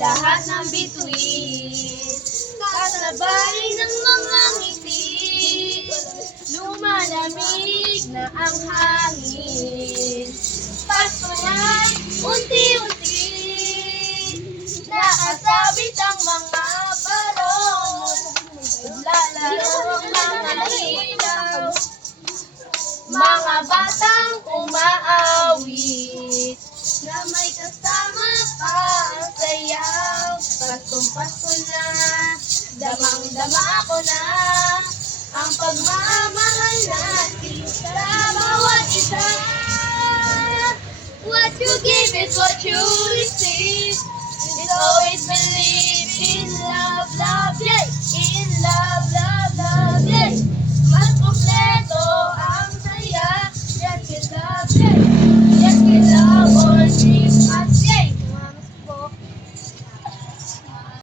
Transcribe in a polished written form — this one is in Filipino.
lahat ng bituin, kasabay ng mga ngiti, lumalamig na ang hangin. Pasko na, unti-unti, nakasabit ang mga parol, naglalaro ang mga ilaw, mga batang umaawit, na may kasama pa ang sayaw. Paskong Pasko na, damang-dama ko na, ang pagmamahal natin sa bawat isa. What you give is what you receive. It's always believe in love.